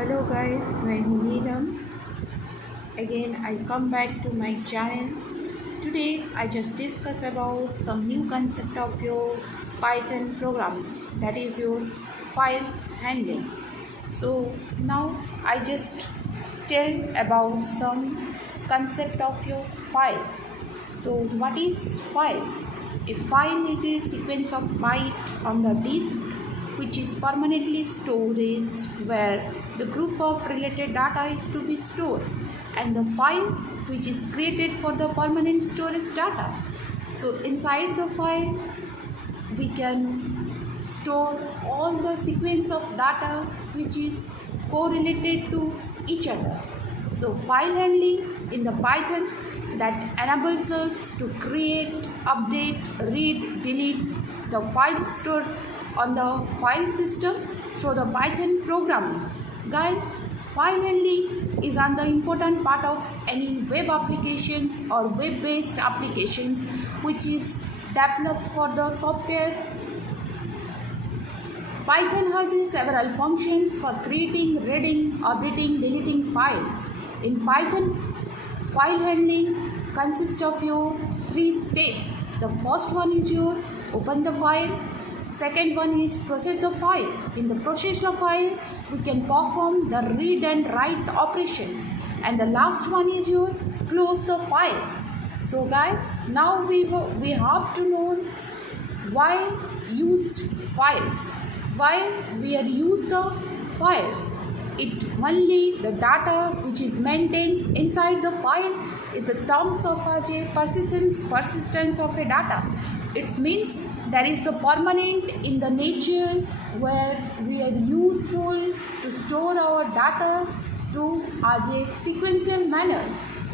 Hello guys, मैं हूँ नीलम. Again, I come back to my channel. Today, I just discuss about some new concept of your Python programming. That is your file handling. So now I just tell about some concept of your file. So what is file? A file is a sequence of bytes on the disk which is permanently storage where the group of related data is to be stored, and the file which is created for the permanent storage data. So inside the file we can store all the sequence of data which is correlated to each other. So file handling in the Python that enables us to create, update, read, delete the file stored on the file system through the Python programming. Guys, file handling is another important part of any web applications or web-based applications which is developed for the software. Python has several functions for creating, reading, updating, deleting files. In Python, file handling consists of your three steps. The first one is your open the file. Second one is process the file. In the process the file, we can perform the read and write operations. And the last one is your close the file. So guys, now we have to know why use files. Why we are use the files. It only the data which is maintained inside the file is the terms of a persistence of a data. It means there is the permanent in the nature where we are useful to store our data to as a sequential manner.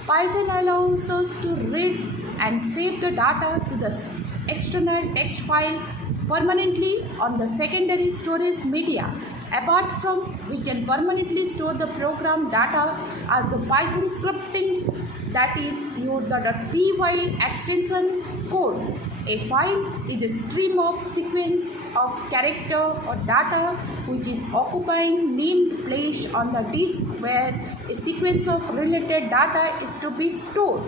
Python allows us to read and save the data to the external text file permanently on the secondary storage media. Apart from, we can permanently store the program data as the Python scripting, that is your the .py extension code. A file is a stream of sequence of character or data which is occupying named place on the disk where a sequence of related data is to be stored.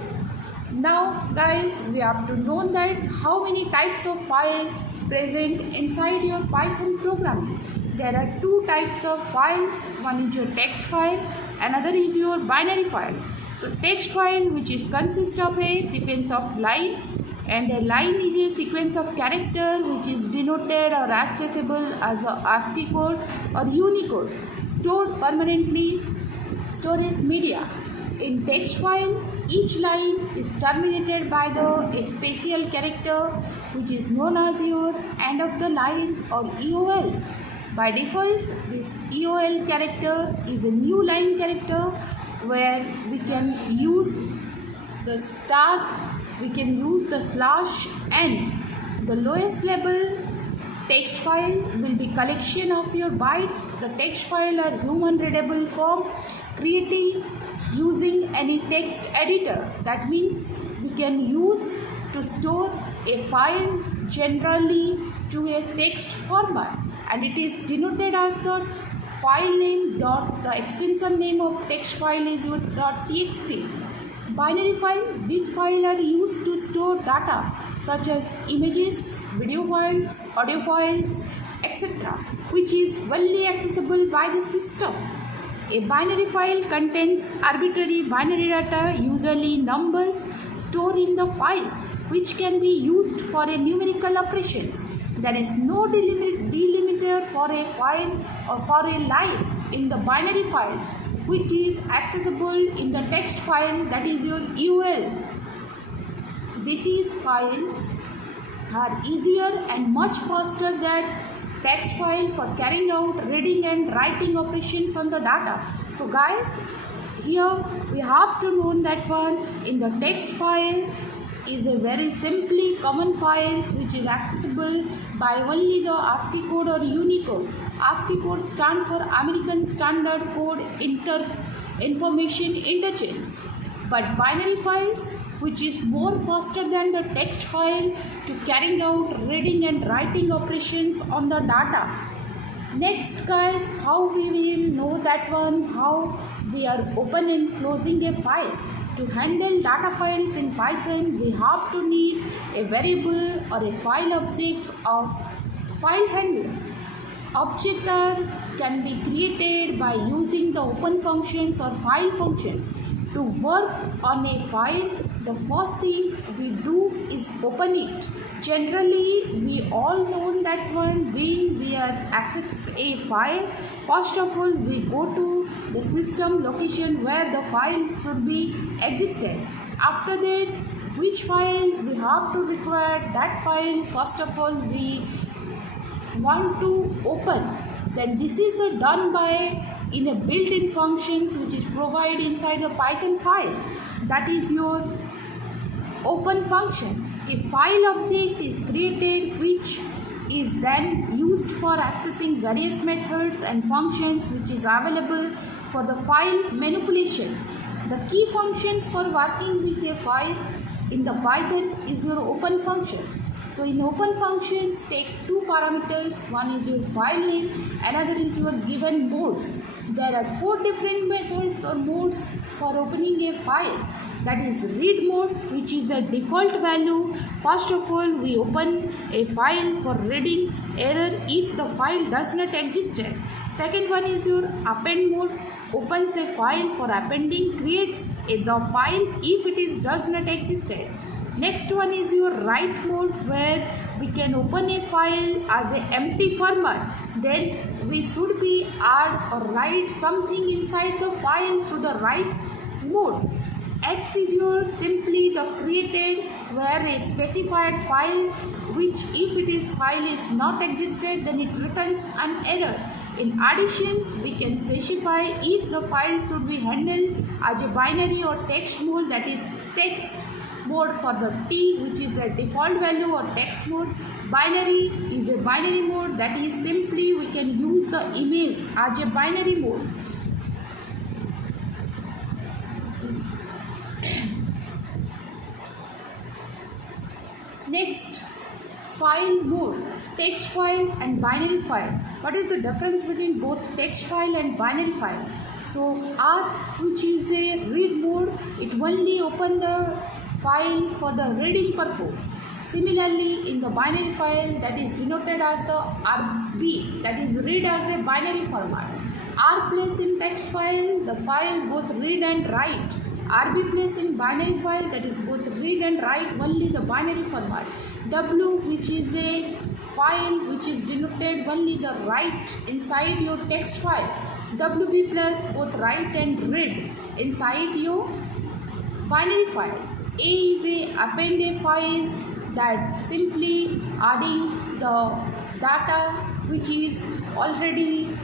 Now guys, we have to know that how many types of file present inside your Python program. There are two types of files. One is your text file, another is your binary file. So text file which is consists of a sequence of line, and a line is a sequence of character which is denoted or accessible as a ASCII code or Unicode stored permanently storage media. In text file, each line is terminated by a special character which is known as your end of the line or EOL. By default, this EOL character is a new line character where we can use the star, we can use the /n. The lowest level text file will be collection of your bytes. The text file are human readable form created using any text editor. That means we can use to store a file generally to a text format, and it is denoted as the file name dot the extension name of text file is your .txt. Binary file, these files are used to store data such as images, video files, audio files, etc., which is only accessible by the system. A binary file contains arbitrary binary data, usually numbers, stored in the file, which can be used for a numerical operations. There is no delimiter for a file or for a line in the binary files, which is accessible in the text file, that is your EOL. These files are easier and much faster than text file for carrying out reading and writing operations on the data. So guys, here we have to know that one in the text file is a very simply common files which is accessible by only the ASCII code or Unicode. ASCII code stands for American Standard Code Information Interchange. But binary files, which is more faster than the text file to carrying out reading and writing operations on the data. Next guys, how we will know that one, how we are open and closing a file. To handle data files in Python, we have to need a variable or a file object of file handler. Objects can be created by using the open functions or file functions. To work on a file, the first thing we do is open it. Generally, we all know that when we are access a file, first of all we go to the system location where the file should be existed. After that, which file we have to require that file, first of all we want to open. Then this is the done by in a built-in functions which is provided inside the Python file. That is your open functions. A file object is created which is then used for accessing various methods and functions which is available for the file manipulations. The key functions for working with a file in the Python is your open functions. So in open functions, take two parameters. One is your file name, another is your given modes. There are four different methods or modes for opening a file. That is read mode, which is a default value. First of all, we open a file for reading error if the file does not exist. Second one is your append mode. Opens a file for appending, creates the file if it is does not exist. Next one is your write mode, where we can open a file as an empty format. Then we should be add or write something inside the file through the write mode. X is your simply the created where a specified file which if it is file is not existed, then it returns an error. In additions, we can specify if the file should be handled as a binary or text mode, that is text mode for the T, which is a default value, or text mode. Binary is a binary mode, that is simply we can use the image as a binary mode. Next, file mode, text file and binary file. What is the difference between both text file and binary file? So R, which is a read mode, it only open the file for the reading purpose. Similarly, in the binary file, that is denoted as the RB, that is read as a binary format. R place in text file, the file both read and write. RB place in binary file, that is both read and write only the binary format. W, which is a file which is denoted only the write inside your text file. WB plus both write and read inside your binary file. A is a append a file, that simply adding the data which is already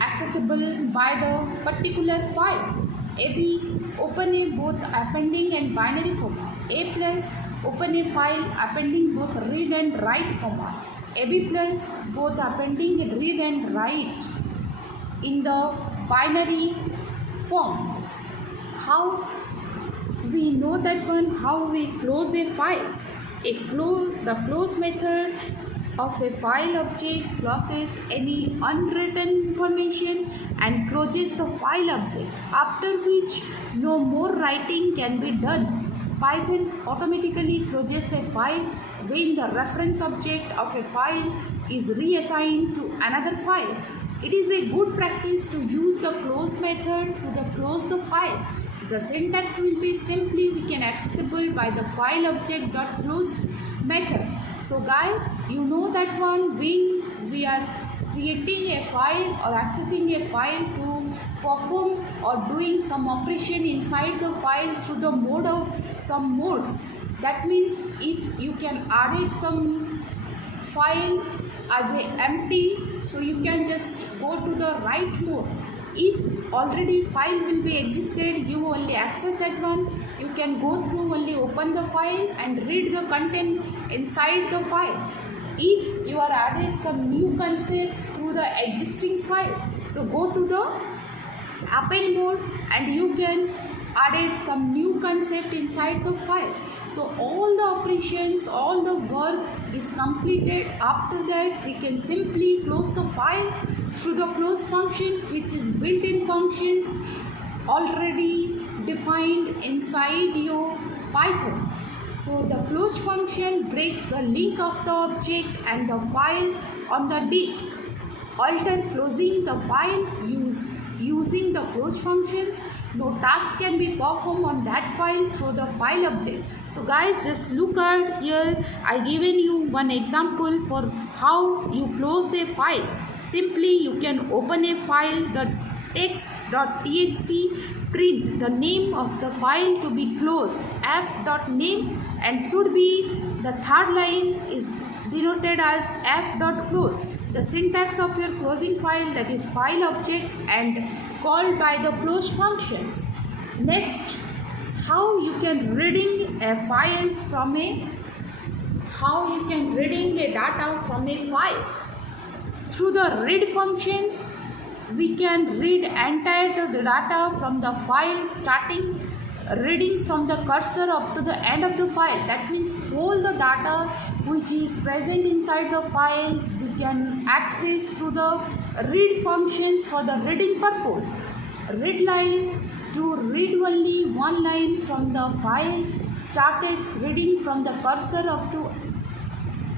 accessible by the particular file. AB, open a both appending and binary format. A plus, open a file appending both read and write format. AB plus, both appending and read and write in the binary form. How we know that one, how we close a file. The close method of a file object closes any unwritten information and closes the file object, after which no more writing can be done. Python automatically closes a file when the reference object of a file is reassigned to another file. It is a good practice to use the close method to close the file. The syntax will be simply we can accessible by the file object dot close methods. So guys, you know that one, when we are creating a file or accessing a file to perform or doing some operation inside the file through the mode of some modes. That means if you can add some file as a empty, so you can just go to the write mode. If already file will be existed, you only access that one, you can go through only open the file and read the content inside the file. If you are added some new concept through the existing file, so go to the append mode and you can added some new concept inside the file. So all the operations, all the work is completed. After that, we can simply close the file through the close function, which is built-in functions already defined inside your Python. So the close function breaks the link of the object and the file on the disk. Alter closing the file using the close functions. No task can be performed on that file through the file object. So guys, just look at here. I given you one example for how you close a file. Simply you can open a file, the text.txt, print the name of the file to be closed, f.name, and should be the third line is denoted as f.close. The syntax of your closing file, that is file object and called by the close functions. Next, how you can reading a file from a data from a file. Through the read functions, we can read entire the data from the file, starting reading from the cursor up to the end of the file. That means all the data which is present inside the file we can access through the read functions for the reading purpose. Read line to read only one line from the file, started reading from the cursor up to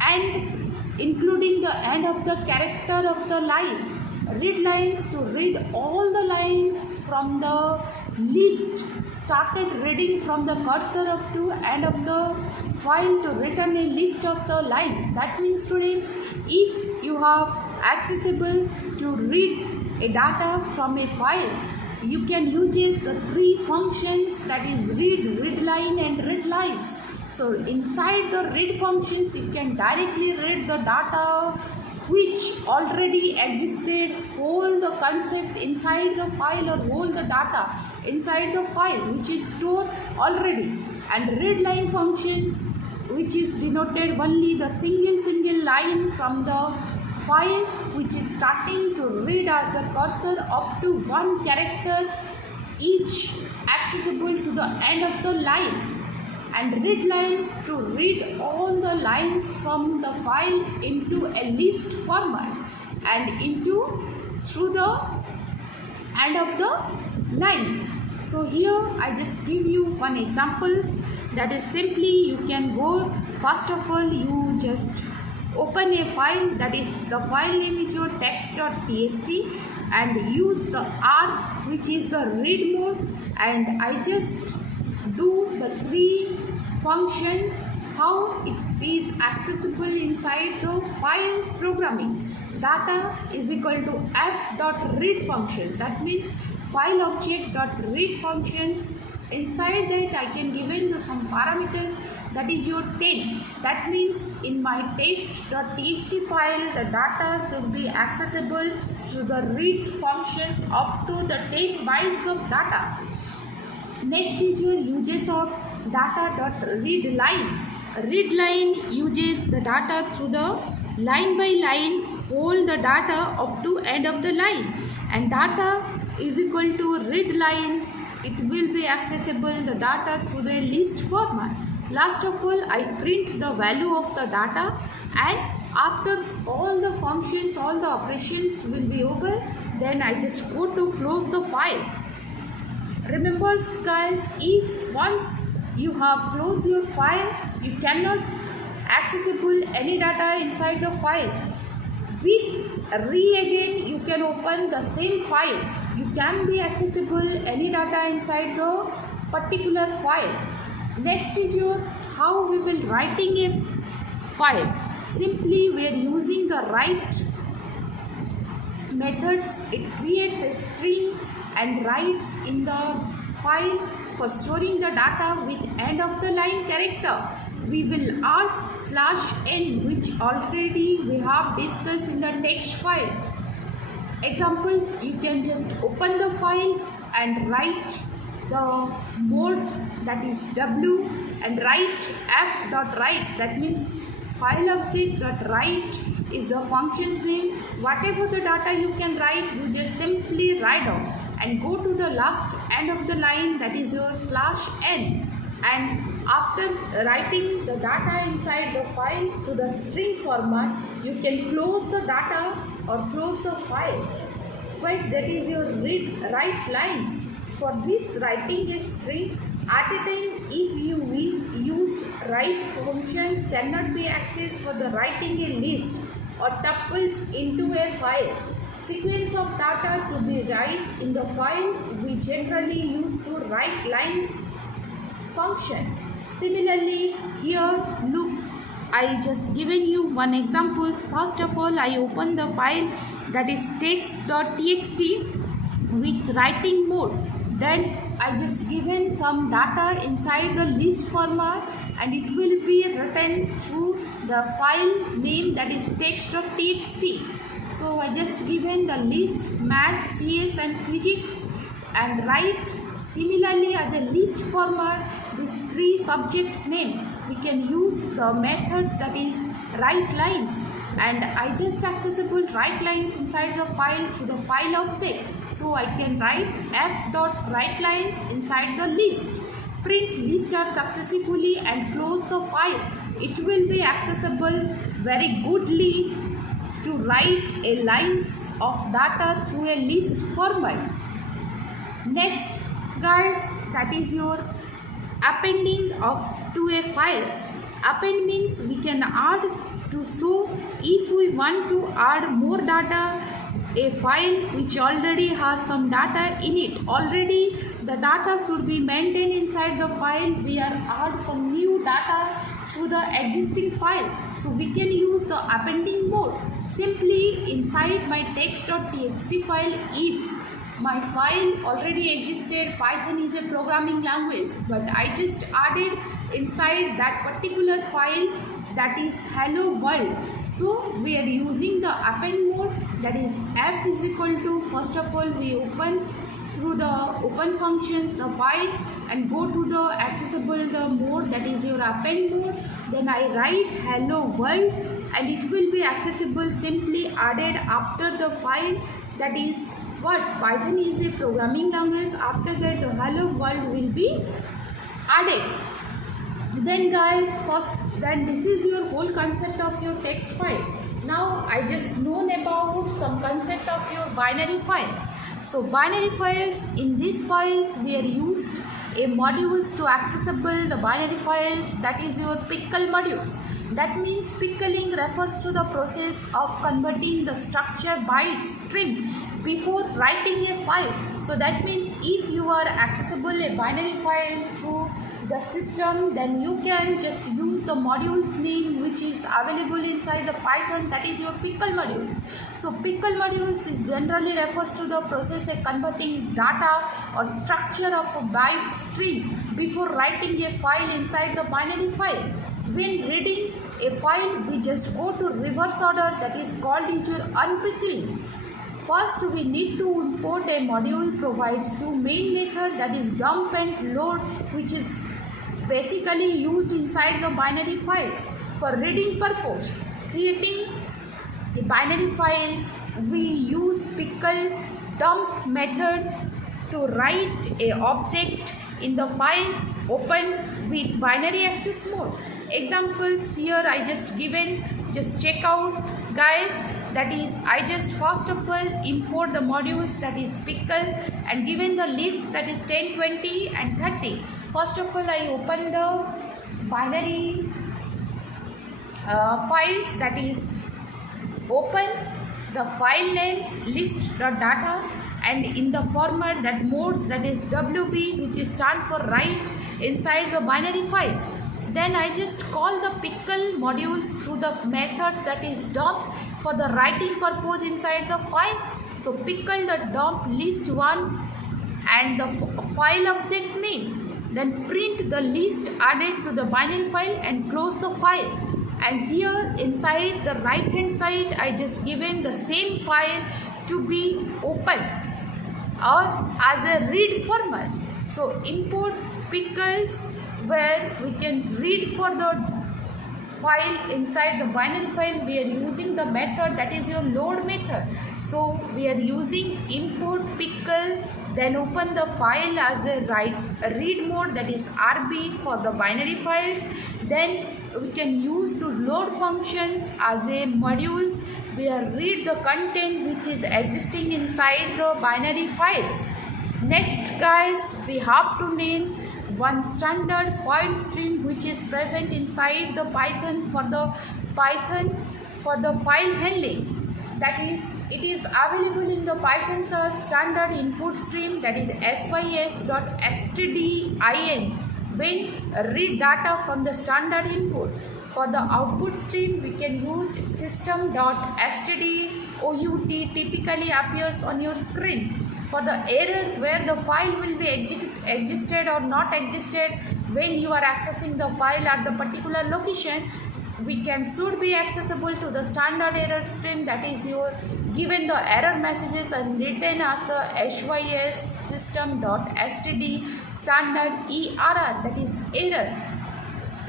end, including the end of the character of the line. Read lines to read all the lines from the list, started reading from the cursor up to end of the file to return a list of the lines. That means, students, if you have accessible to read a data from a file, you can use the three functions, that is read line and read lines. So inside the read functions, you can directly read the data which already existed, hold the concept inside the file, or hold the data inside the file which is stored already. And read line functions, which is denoted only the single line from the file which is starting to read as the cursor up to one character, each accessible to the end of the line. And read lines to read all the lines from the file into a list format and into through the end of the lines. So here I just give you one example, that is simply you can go, first of all you just open a file, that is the file name is your text.txt, and use the R, which is the read mode, and I just do the three functions how it is accessible inside the file programming. Data is equal to f.read function, that means file object dot read functions. Inside that I can given some parameters, that is your 10. That means in my text.txt file the data should be accessible to the read functions up to the 10 bytes of data. Next is your uses of data.read line. Read line uses the data through the line by line, hold the data up to end of the line, and data is equal to read lines. It will be accessible the data through the list format. Last of all, I print the value of the data, and after all the functions, all the operations will be over, then I just go to close the file. Remember guys, if once you have closed your file, you cannot accessible any data inside the file. With again you can open the same file, you can be accessible any data inside the particular file. Next is your how we will writing a file. Simply we are using the write methods. It creates a string and writes in the file for storing the data with end of the line character. We will add /n, which already we have discussed in the text file. Examples, you can just open the file and write the mode, that is W, and write f.write, that means file object.write is the function's name. Whatever the data you can write, you just simply write down and go to the last end of the line, that is your /n. and after writing the data inside the file through the string format, you can close the data or close the file. But that is your write lines. For this, writing a string at a time, if you use write functions cannot be accessed for the writing a list or tuples into a file. Sequence of data to be write in the file we generally use to write lines functions. Similarly, here look, I just given you one example. First of all, I open the file that is text.txt with writing mode. Then I just given some data inside the list format and it will be written through the file name that is text.txt. So I just given the list math, CS and physics and write similarly as a list format these three subjects name. We can use the methods that is write lines, and I just accessible write lines inside the file through the file object. So I can write f.writelines inside the list. Print list are successfully and close the file. It will be accessible very goodly to write a lines of data through a list format. Next guys, that is your appending of to a file. Append means we can add to show if we want to add more data a file which already has some data in it. Already the data should be maintained inside the file. We are add some new data through the existing file. So we can use the appending mode. Simply inside my text.txt file, if my file already existed, Python is a programming language, but I just added inside that particular file that is hello world. So we are using the append mode, that is f is equal to, first of all we open through the open functions the file and go to the accessible the mode, that is your append mode. Then I write hello world and it will be accessible simply added after the file, that is what Python is a programming language. After that the hello world will be added. Then guys, then this is your whole concept of your text file. Now I just known about some concept of your binary files. So binary files, in these files we are used a modules to accessible the binary files, that is your pickle modules. That means pickling refers to the process of converting the structure byte string before writing a file. So that means if you are accessible a binary file through the system, then you can just use the modules name which is available inside the Python, that is your pickle modules. So pickle modules is generally refers to the process of converting data or structure of a byte string before writing a file inside the binary file. When reading a file, we just go to reverse order, that is called is your unpickling. First we need to import a module provides two main method, that is dump and load, which is basically used inside the binary files for reading purpose. Creating a binary file, we use pickle dump method to write a object in the file open with binary access mode. Examples here I just given, just check out guys. That is, I just first of all import the modules, that is pickle, and given the list that is 10, 20 and 30. First of all I open the binary files, that is open the file names list.data and in the format that modes, that is WB, which is stand for write inside the binary files. Then I just call the pickle modules through the method that is dump for the writing purpose inside the file. So pickle.dump list1 and the file object name. Then print the list added to the binary file and close the file. And here inside the right hand side I just given the same file to be open or as a read format. So import pickles where we can read for the file inside the binary file. We are using the method that is your load method. So we are using import pickle Then open the file as a read mode, that is RB for the binary files. Then we can use to load functions as a modules where read the content which is existing inside the binary files. Next guys, we have to name one standard file stream which is present inside the Python for the file handling. That is, it is available in the Python standard input stream, that is sys.stdin, when read data from the standard input. For the output stream, we can use system.stdout typically appears on your screen. For the error where the file will be existed or not existed when you are accessing the file at the particular location, we should be accessible to the standard error string, that is your given the error messages and written as the sys system.std standard error, that is error.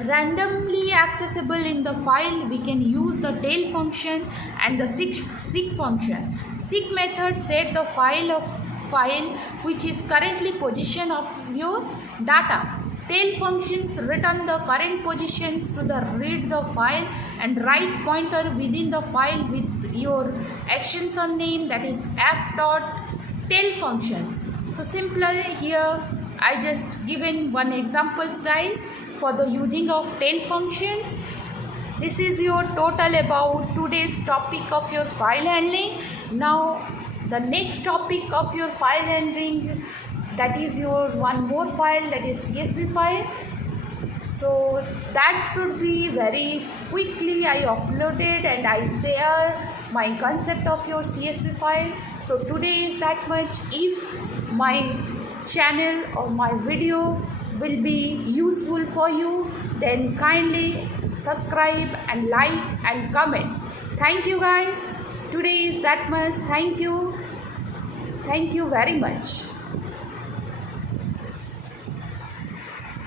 Randomly accessible in the file, we can use the tail function and the seek function. Seek method set the file which is currently position of your data. Tail functions return the current positions to the read the file and write pointer within the file with your actions on name, that is f.tail functions. So simply here I just given one examples guys for the using of tail functions. This is your total about today's topic of your file handling. Now the next topic of your file handling, that is your one more file, that is CSV file. So that should be very quickly I uploaded and I share my concept of your CSV file. So today is that much. If my channel or my video will be useful for you, then kindly subscribe and like and comments. Thank you guys. Today is that much. Thank you very much.